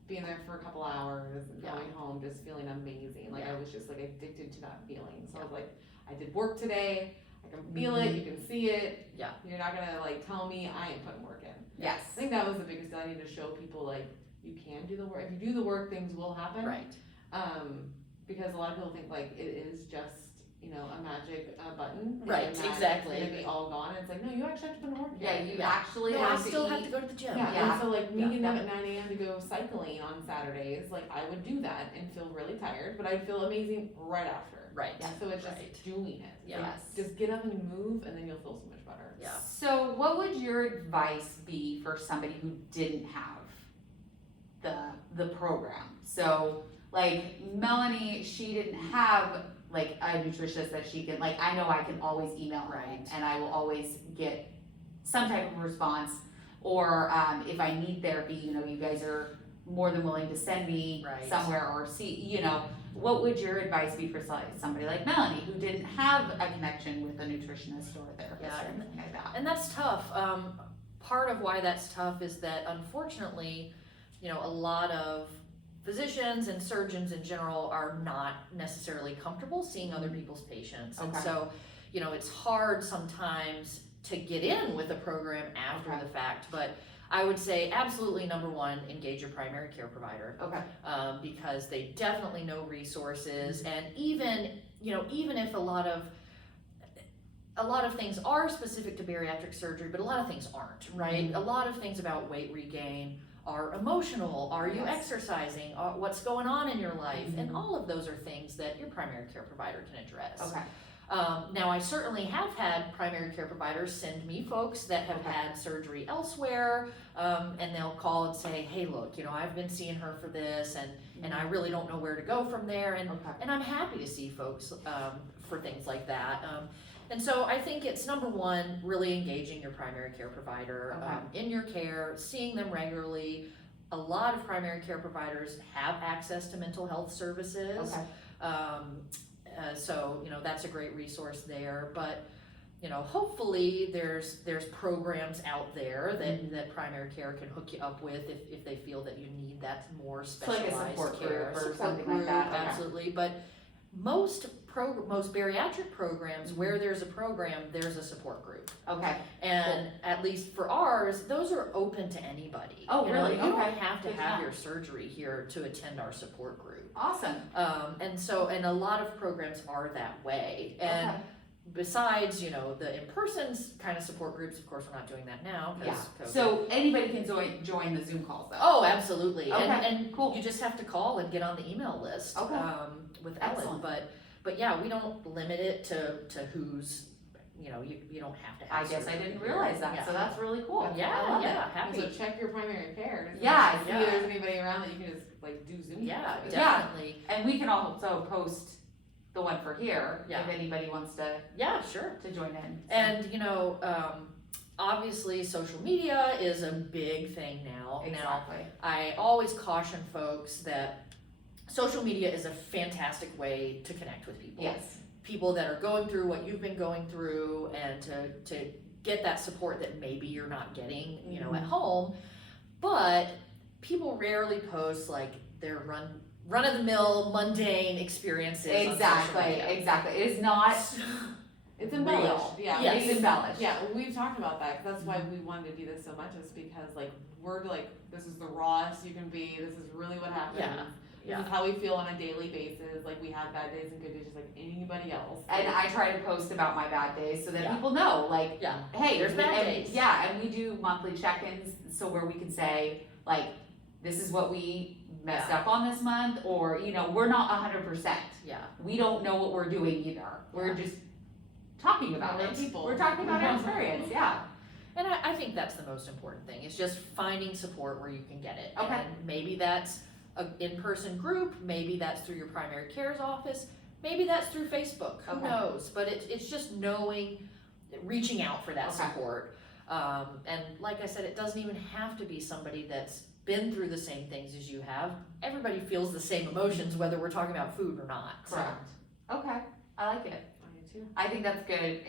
being there for a couple hours, and Yeah. going home just feeling amazing. Like Yeah. I was just like addicted to that feeling. So I was like, I did work today. I can feel it. You can see it. Yeah. You're not gonna like tell me I ain't putting work in. Yes. I think that was the biggest deal. I need to show people like you can do the work. If you do the work, things will happen. Right. Because a lot of people think like it is just a magic button. Right, and that exactly. It's gonna be all gone. It's like no, you actually have to put in work. Yeah, here. you Yeah. actually No, I have still to have eat. to go to the gym. Yeah, Yeah. and so like me Yeah. getting up at 9 a.m. to go cycling on Saturdays, like I would do that and feel really tired, but I'd feel amazing right after. Right. Yeah. So it's just Right. doing it. Yeah. Like, just get up and move, and then you'll feel so much better. Yeah. So what would your advice be for somebody who didn't have the program? So like Melanie, she didn't have like a nutritionist that she can, like, I know I can always email her Right. and I will always get some type of response, or if I need therapy, you guys are more than willing to send me Right. somewhere or see, what would your advice be for somebody like Melanie who didn't have a connection with a nutritionist or a therapist Yeah, or anything like that? And that's tough. Part of why that's tough is that unfortunately, a lot of physicians and surgeons in general are not necessarily comfortable seeing other people's patients. And Okay. so, it's hard sometimes to get in with a program after Okay. the fact, but I would say absolutely number one, engage your primary care provider. Okay. Because they definitely know resources, and even if a lot of a lot of things are specific to bariatric surgery, but a lot of things aren't, right? A lot of things about weight regain are emotional. Are you Yes. exercising? What's going on in your life? And all of those are things that your primary care provider can address. Okay. Now, I certainly have had primary care providers send me folks that have had surgery elsewhere, and they'll call and say, hey, look, you know, I've been seeing her for this, and I really don't know where to go from there, and I'm happy to see folks for things like that. And so I think it's number one, really engaging your primary care provider in your care, seeing them regularly. A lot of primary care providers have access to mental health services. So, you know, that's a great resource there, but, you know, hopefully there's programs out there that primary care can hook you up with if they feel that you need that more specialized like a support care. group or something like that. Okay. Absolutely, but most bariatric programs, where there's a program, there's a support group. Okay. And at least for ours, those are open to anybody. Oh, You know, really? You don't Okay. have to Good to have know. your surgery here to attend our support group. Awesome. And a lot of programs are that way. And besides, you know, the in-person kind of support groups, of course, we're not doing that now. Yeah. COVID. So anybody can join the Zoom calls though. Oh, absolutely. Okay, And cool. you just have to call and get on the email list Okay. with Ellen. Excellent. But yeah, we don't limit it to who's, you know, you don't have to I have guess I surgery didn't here. realize that, Yeah. so that's really cool. I love Yeah, it. happy. So check your primary care. Yeah, See yeah. if there's anybody around that you can just like do Zoom. Yeah, with. definitely. And we can also post the one for here Yeah. if anybody wants to Yeah, sure. join in. And, you know, obviously social media is a big thing now. Exactly. Now, I always caution folks that social media is a fantastic way to connect with people. Yes. People that are going through what you've been going through, and to get that support that maybe you're not getting, you know, at home. But people rarely post like their run-of-the-mill mundane experiences on social Exactly. media. Exactly. It is not It's embellished. real. Yeah. Yes. It's embellished. Yeah, we've talked about that. 'Cause that's why we wanted to do this so much, is because like we're like, this is the rawest you can be. This is really what happens. Yeah. This is how we feel on a daily basis. Like we have bad days and good days, just like anybody else. And I try to post about my bad days so that Yeah. people know, like, Yeah. hey, There's bad and- days. Yeah, and we do monthly check-ins, so where we can say, like, this is what we messed up on this month, or, you know, we're not 100%. Yeah. We don't know what we're doing either. We're just talking about We're it. people. We're talking about our experience, yeah. And I think that's the most important thing, is just finding support where you can get it. Okay. And maybe that's an in-person group, maybe that's through your primary care's office, maybe that's through Facebook, who Okay. knows? But it's just knowing, reaching out for that Okay. support. And like I said, it doesn't even have to be somebody that's been through the same things as you have. Everybody feels the same emotions, whether we're talking about food or not. So, Correct. Okay, I like it. I do too. I think that's good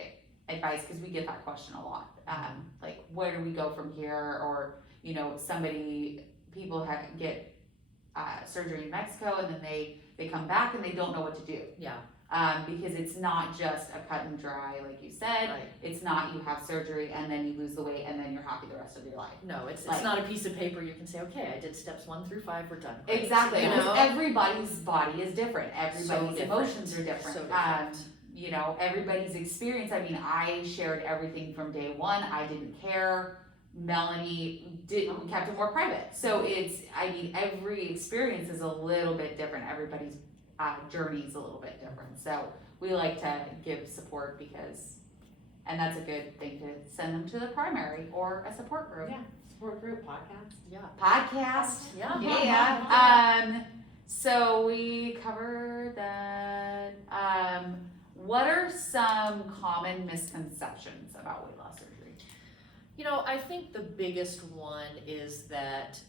advice, because we get that question a lot. Like, where do we go from here? Or, you know, people get surgery in Mexico, and then they come back and they don't know what to do. yeah, Because it's not just a cut and dry, like you said. right. It's not you have surgery and then you lose the weight and then you're happy the rest of your life. No, it's Like- not a piece of paper you can say, okay, I did steps 1 through 5, we're done. Great. Exactly, You because know? everybody's body is different. Everybody's different. emotions are different. So different. You know, everybody's experience. I mean, I shared everything from day one. I didn't care. Melanie kept it more private. So every experience is a little bit different. Everybody's journey is a little bit different. So we like to give support and that's a good thing to send them to the primary or a support group. Yeah. Support group, podcast. Yeah. Podcast. Yeah. Yeah. So we covered that. What are some common misconceptions about weight loss surgery? You know, I think the biggest one is that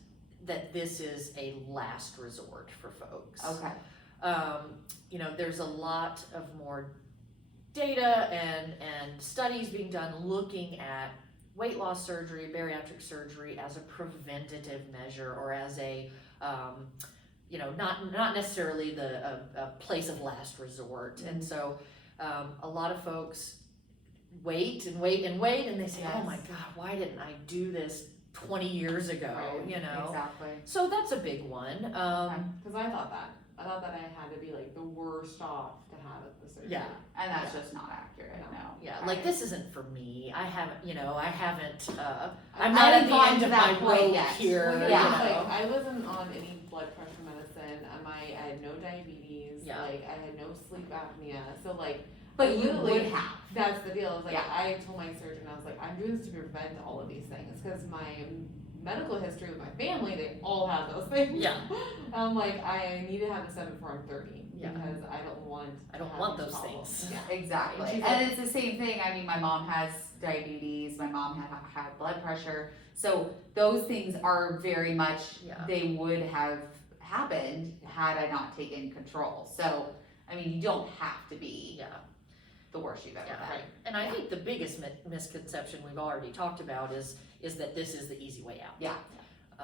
this is a last resort for folks. Okay. You know, there's a lot of more data and studies being done looking at weight loss surgery, bariatric surgery as a preventative measure, or as a, you know, not necessarily a place of last resort. Mm-hmm. And so a lot of folks wait and wait and wait, and they say, Yes. oh my God, why didn't I do this 20 years ago, Right, you know? Exactly. So that's a big one. Because I thought that. I thought that I had to be like the worst off to have the surgery. Yeah. And that's Yeah. just not accurate, No. no. Yeah, like this isn't for me. I haven't, I'm I not at haven't the gotten end to of that my point road yet. here, Well, Yeah. like, I wasn't on any blood pressure medicine. I had no diabetes. Yeah. Like I had no sleep apnea. So like, But I you literally- would have. That's the deal. I was like, Yeah. I told my surgeon, I was like, I'm doing this to prevent all of these things because my medical history with my family, they all have those things. Yeah. I'm like, I need to have this done before I'm 30 Yeah. because I don't want. I to don't have want these those problems. things. Yeah. Exactly. And she's And like- it's the same thing. I mean, my mom has diabetes, my mom had high blood pressure. So those things are very much, Yeah. they would have happened had I not taken control. So, I mean, you don't have to be Yeah. the worst you've ever Yeah. been. And I Yeah. think the biggest misconception we've already talked about is that this is the easy way out. Yeah.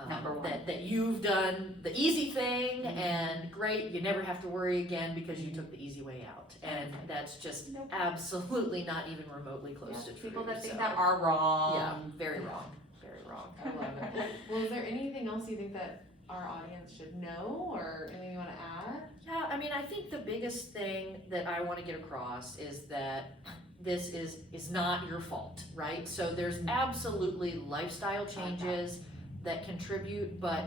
Number one. That you've done the easy thing Mhm. and great, you never have to worry again because you took the easy way out. And that's just Nope. absolutely not even remotely close Yeah, to true. people that think so- that are wrong. Yeah, very wrong, very wrong. I love it. Well, is there anything else you think that our audience should know or anything you want to add? Yeah, I mean, I think the biggest thing that I want to get across is that this is not your fault, right? So there's absolutely lifestyle changes that contribute, but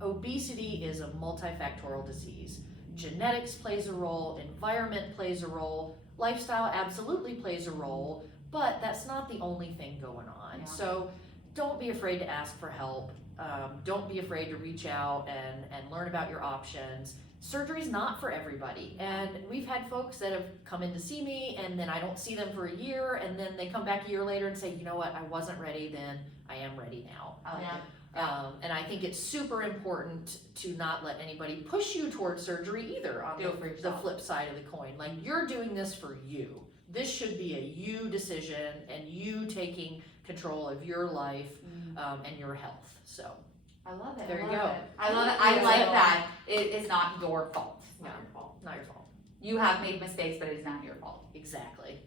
obesity is a multifactorial disease. Genetics plays a role, environment plays a role, lifestyle absolutely plays a role, but that's not the only thing going on. Yeah. So don't be afraid to ask for help. Don't be afraid to reach out and learn about your options. Surgery's not for everybody. And we've had folks that have come in to see me and then I don't see them for a year and then they come back a year later and say, you know what, I wasn't ready then, I am ready now. I like Yeah. it. And I think it's super important to not let anybody push you towards surgery either on Do it for the yourself. flip side of the coin. Like you're doing this for you. This should be a you decision and you taking control of your life and your health. So I love it. There you Love go. it. I love it. I like Yeah. that. It is not your fault. It's not your fault. not your fault. You have made mistakes, but it's not your fault. Exactly.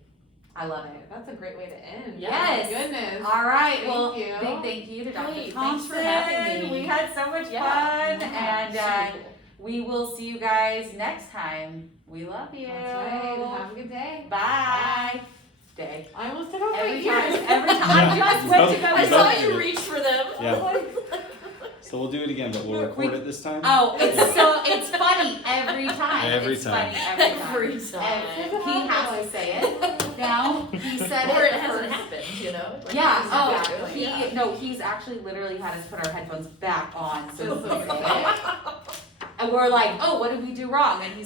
I love it. Okay, that's a great way to end. Yes. Oh my goodness. All right. Thank Well, you. big thank you to Dr. Great. Thompson. Thanks for having me. We had so much Yeah. fun, and Super cool. we will see you guys next time. We love you. That's right. Have a good day. Bye. Day. I almost took off my Every ears. time. Every time. I just went to go. I You saw both you did. reach for them. Yeah. So we'll do it again, but we'll record it this time. Oh, it's funny every time. Every it's time. funny every time. Every time. He has to say it. Now he said Or it it hasn't first. happened, you know? Like, Yeah. Oh, exactly, yeah. he's actually literally had us put our headphones back on so Just so we could you say it. And we're like, oh, what did we do wrong? And he's